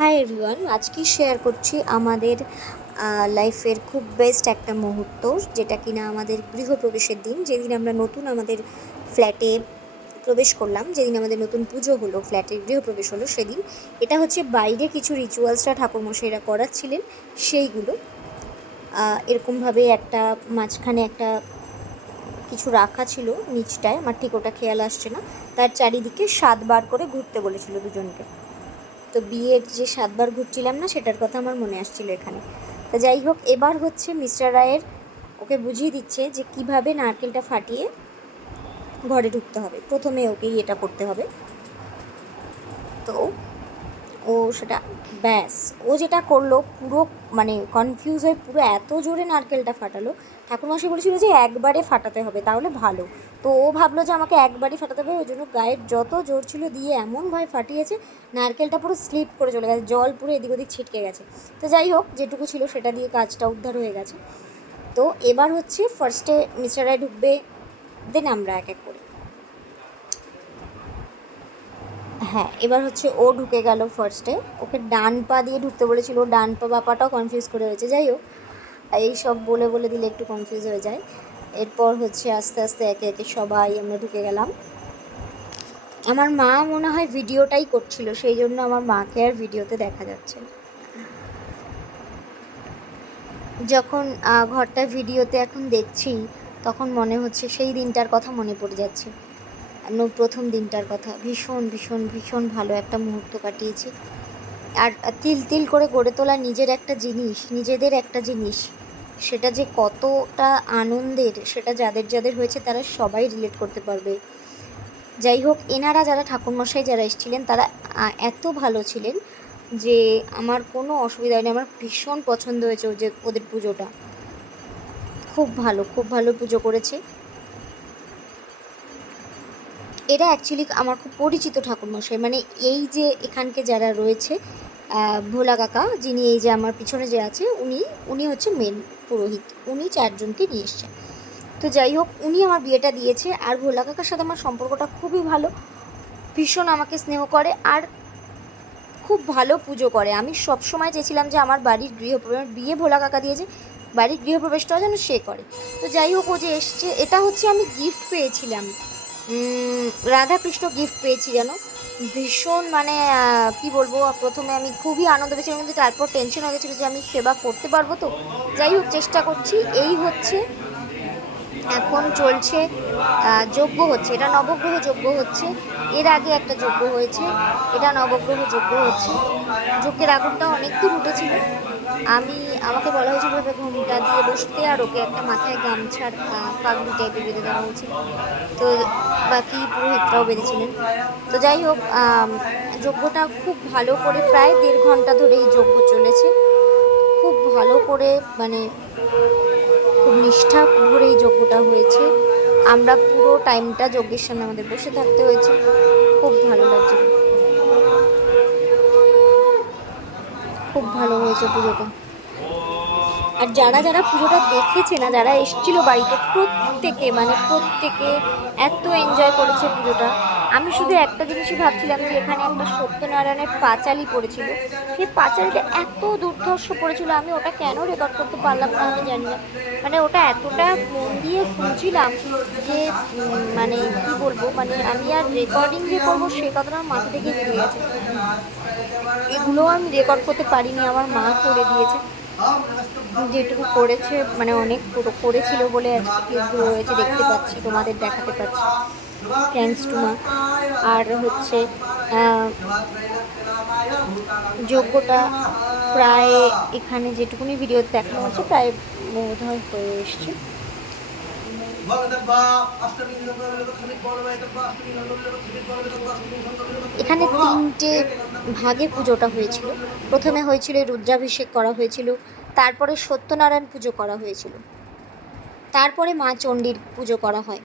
Hi everyone, আজকে share করছি আমাদের লাইফের খুব বেস্ট একটা মুহূর্ত, যেটা কিনা আমাদের গৃহপ্রবেশের দিন, যেদিন আমরা নতুন আমাদের ফ্ল্যাটে প্রবেশ করলাম, যেদিন আমাদের নতুন পুজো হলো, ফ্ল্যাটের গৃহপ্রবেশ হলো সেদিন। এটা হচ্ছে বাইরে কিছু রিচুয়ালসটা ঠাকুরমশাইরা করাচ্ছিলেন, সেইগুলো এরকমভাবে একটা মাঝখানে একটা কিছু রাখা ছিল নিচটায়, আমার ঠিক ওটা খেয়াল আসছে না, তার চারিদিকে 7 বার করে ঘুরতে বলেছিল দুজনকে। তো বিয়ের যে 7 বার ঘুরছিলাম না, সেটার কথা আমার মনে আসছিল এখানে। তো যাই হোক, এবার হচ্ছে মিস্টার রায়ের ওকে বুঝিয়ে দিচ্ছে যে কিভাবে নারকেলটা ফাটিয়ে ঘরে ঢুকতে হবে। প্রথমে ওকেই এটা করতে হবে। তো ও সেটা ব্যাস, ও যেটা করলো পুরো মানে কনফিউজ হয়ে পুরো এত জোরে নারকেলটা ফাটালো। ঠাকুরমশাই বলেছিল যে একবারে ফাটাতে হবে, তাহলে ভালো। তো ও ভাবলো যে আমাকে একবারই ফাটাতে হবে, ওই জন্য গায়ের যত জোর ছিল দিয়ে এমনভাবে ফাটিয়েছে, নারকেলটা পুরো স্লিপ করে চলে গেছে, জল পুরো এদিক ওদিক ছিটকে গেছে। তো যাই হোক, যেটুকু ছিল সেটা দিয়ে কাজটা উদ্ধার হয়ে গেছে। তো এবার হচ্ছে ফার্স্টে মিস্টার রায় ঢুকবে, দেন আমরা এক এক করে। হ্যাঁ, এবার হচ্ছে ও ঢুকে গেল ফার্স্টে। ওকে ডান পা দিয়ে ঢুকতে বলেছিল, ডান পা বা পাটাও কনফিউজ করে হয়েছে। যাই হোক, এই সব বলে বলে দিলে একটু কনফিউজ হয়ে যায়। এরপর হচ্ছে আস্তে আস্তে একে একে সবাই আমরা ঢুকে গেলাম। আমার মা মনে হয় ভিডিওটাই করছিল, সেই জন্য আমার মাকে আর ভিডিওতে দেখা যাচ্ছে না। যখন ঘরটা ভিডিওতে এখন দেখছি, তখন মনে হচ্ছে সেই দিনটার কথা মনে পড়ে যাচ্ছে, প্রথম দিনটার কথা। ভীষণ ভীষণ ভীষণ ভালো একটা মুহূর্ত কাটিয়েছি। আর তিল তিল করে গড়ে তোলা নিজের একটা জিনিস, নিজেদের একটা জিনিস, সেটা যে কতটা আনন্দের, সেটা যাদের যাদের হয়েছে তারা সবাই রিলেট করতে পারবে। যাই হোক, এনারা যারা ঠাকুরমশাই যারা এসেছিলেন, তারা এত ভালো ছিলেন যে আমার কোনো অসুবিধা হয়নি। আমার ভীষণ পছন্দ হয়েছে ওদের পুজোটা। খুব ভালো, খুব ভালো পুজো করেছে। এরা অ্যাকচুয়ালি আমার খুব পরিচিত ঠাকুরমশাই, মানে এই যে এখানকে যারা রয়েছে, ভোলা কাকা যিনি এই যে আমার পিছনে যে আছে, উনি হচ্ছে মেন পুরোহিত। উনি 4 জনকে নিয়ে এসছেন। তো যাই হোক, উনি আমার বিয়েটা দিয়েছে। আর ভোলা কাকার সাথে আমার সম্পর্কটা খুবই ভালো, ভীষণ আমাকে স্নেহ করে আর খুব ভালো পুজো করে। আমি সব সময় চেয়েছিলাম যে আমার বাড়ির বিয়ে ভোলা কাকা দিয়েছে, বাড়ির গৃহপ্রবেশটাও যেন সে করে। তো যাই হোক, ও যে এসছে, এটা হচ্ছে আমি গিফট পেয়েছিলাম, রাধাকৃষ্ণ গিফট পেয়েছি যেন। ভীষণ মানে কি বলবো, প্রথমে আমি খুবই আনন্দ পেয়েছিলাম, কিন্তু তারপর টেনশন হয়ে গেছিলো যে আমি সেবা করতে পারবো তো। যাই হোক, চেষ্টা করছি। এই হচ্ছে এখন চলছে যজ্ঞ হচ্ছে, এটা নবগ্রহ যজ্ঞ হচ্ছে। এর আগে একটা যজ্ঞ হয়েছে, এটা নবগ্রহ যজ্ঞ হচ্ছে। যজ্ঞের আগুনটা অনেক দূর উঠেছিল। আমাকে বলা হয়েছিল ওটা ঘুমটা দিয়ে বসতে, আর ওকে একটা মাথায় গামছার পাগড়ি টাইপের বেঁধে দেওয়া হয়েছিল। তো বাকি পুরোহিতরাও বেঁধেছিলেন। তো যাই হোক, যজ্ঞটা খুব ভালো করে প্রায় 1.5 ঘন্টা ধরে এই যজ্ঞ চলেছে। খুব ভালো করে মানে খুব নিষ্ঠা ভরে এই যজ্ঞটা হয়েছে। আমরা পুরো টাইমটা যজ্ঞের সামনে আমাদের বসে থাকতে হয়েছে। খুব ভালো লাগছিল, খুব ভালো হয়েছে পুজোটা। আর যারা যারা পুজোটা দেখেছে না, যারা এসেছিল বাড়িতে, প্রত্যেকে এত এনজয় করেছে পুজোটা। আমি শুধু একটা জিনিসই ভাবছিলাম যে এখানে একটা সত্যনারায়ণের পাঁচালি পড়েছিল, সেই পাঁচালিটা এত দুর্ধর্ষ পড়েছিল, আমি ওটা কেন রেকর্ড করতে পারলাম না আমি জানি না। মানে ওটা এতটা মন দিয়ে শুনছিলাম যে মানে কি বলবো, মানে আমি আর রেকর্ডিং যে করবো সে কথাটা আমার মাথা থেকে বেরিয়ে গেছে। এগুলোও আমি রেকর্ড করতে পারিনি, আমার মা করে দিয়েছে। যেটুকু করেছে মানে অনেক করেছিল বলে আজকে ফেসগুলো রয়েছে, দেখতে পাচ্ছি, তোমাদের দেখাতে পাচ্ছি। থ্যাঙ্কস টু মা। আর হচ্ছে যজ্ঞটা প্রায় এখানে যেটুকুনি ভিডিওতে দেখানো হচ্ছে প্রায় বোধ হয় হয়ে এসছে। এখানে 3টে ভাগে পুজোটা হয়েছিল। প্রথমে হয়েছিল রুদ্রাভিষেক করা হয়েছিল, তারপরে সত্যনারায়ণ পুজো করা হয়েছিল, তারপরে মা চণ্ডীর পুজো করা হয়।